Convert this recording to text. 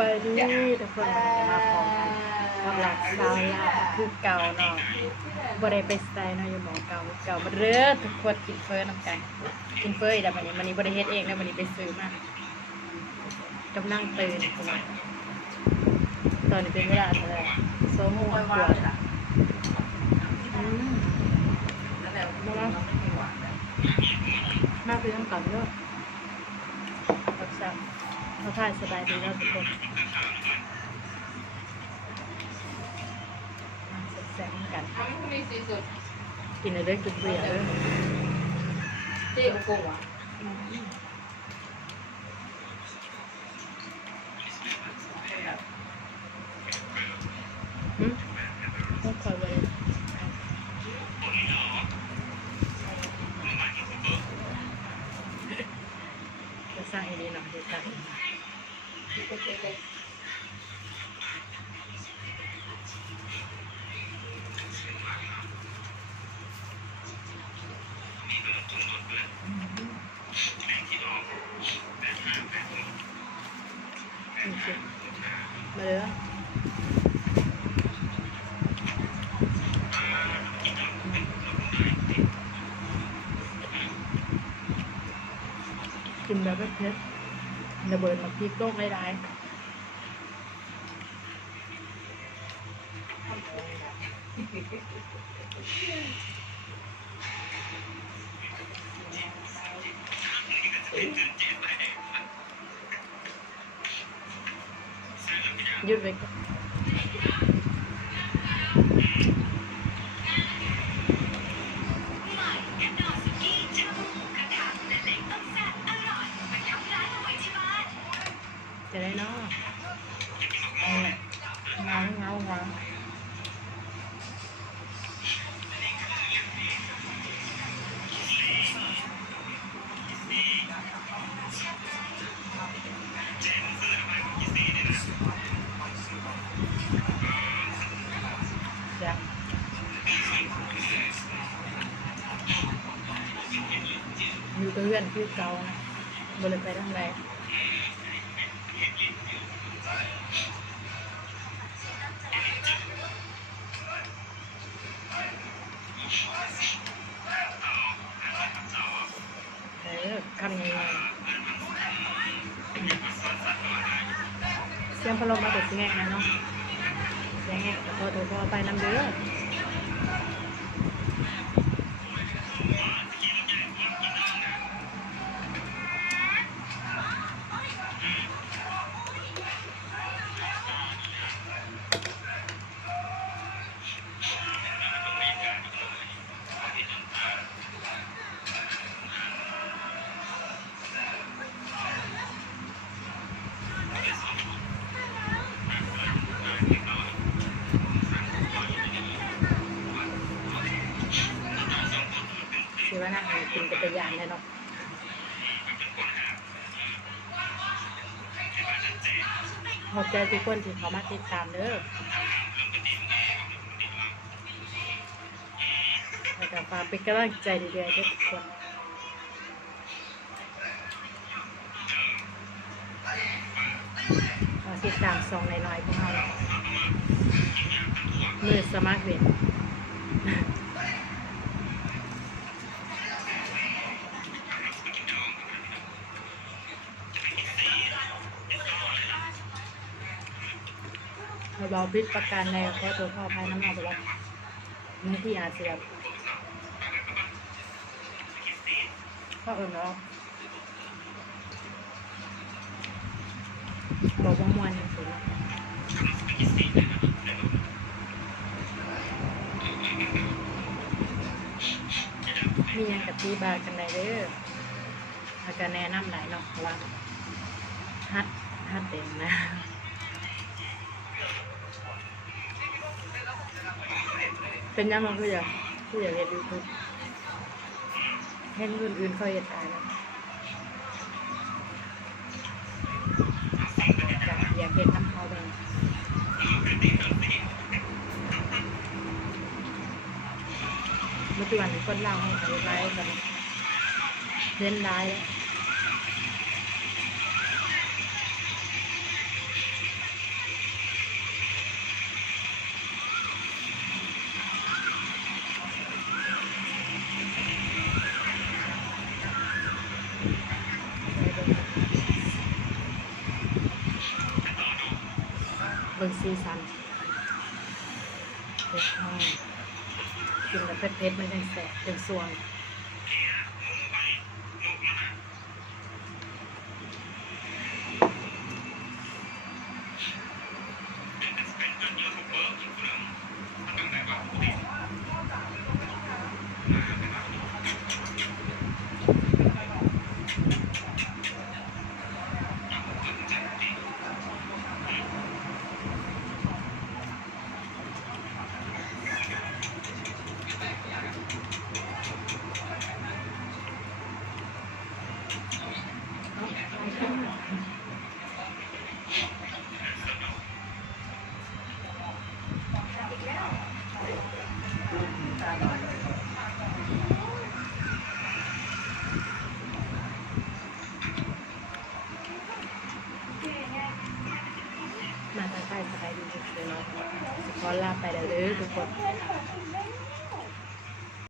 บายดีทุกคนมาพร้อมกันกับหลักสาวลาวคือเก่าเนาะบ่ได้ไปไสเนาะอยู่หม้องเก่าเก่ามาเด้อทุกคนกินเฟอน้ำกันกินเฟออีกแล้ววันนี้บ่ได้เฮ็ดเองนะวันนี้ไปซื้อมากำลังตื่นพุ่นน่ะตอนนี้เป็นเวลาเท่าไหร่2 โมงกว่ามาแล้วมาคือน้ำกันเด้อรับทราบเขาถ่ายสบายดีแล้วทุกคนแซ่บๆกันกินอะไรกินเบียร์เลย เจ๊กงวะต้องคอยไว้จะสร้างอีดีหน่อยจะสร้างมาเลยกินแบบเผ็ดระเบิดมาพริกโลกได้หยุดไว้ก่อนจะได้เนาะเงาจ้ะอยู่กับเพื่อนคือเก่านะบริไปทางใดคำยังไงเสียงพัดลมมาตกแง่นะเนาะแง่แต่พอไปน้ำเดือดคือว่านั่งกินเป็นตัวอย่างเลยเนาะขอบใจทุกคนที่เขามาติดตามเด้อแล้วก็ฝากเป็นกำลังใจดีๆด้วยทุกคนมาติดตามซองหน่อยๆพวกเรามือสมัครเด็ดเราบอกพิษประกันในเพราะตัวพ่อพายน้ำมันไปแล้วบางที่อาจจะแบบพ่อเนาะบอกว่ามวนจริงๆมียังกับที่บากันในเด้ออาการแนะนำหลายเนาะเพราะว่าฮัดเต็มนะเป็นยังไงผู้ใหญ่เห็นยูทูบเห็นคนอื่นเขาเห็นตายแล้วอยากเห็นน้ำเขาเลยเมื่อวันคนเล่าให้เขาไลฟ์กันเล่นไลฟ์ เบิ่งซีซันเผ็ดแห้งกินแล้วเผ็ดๆมันจังแสบจังสวงมาทางใต้สบายดีทุกคนเนาะขอลาไปแล้วเด้อทุกคน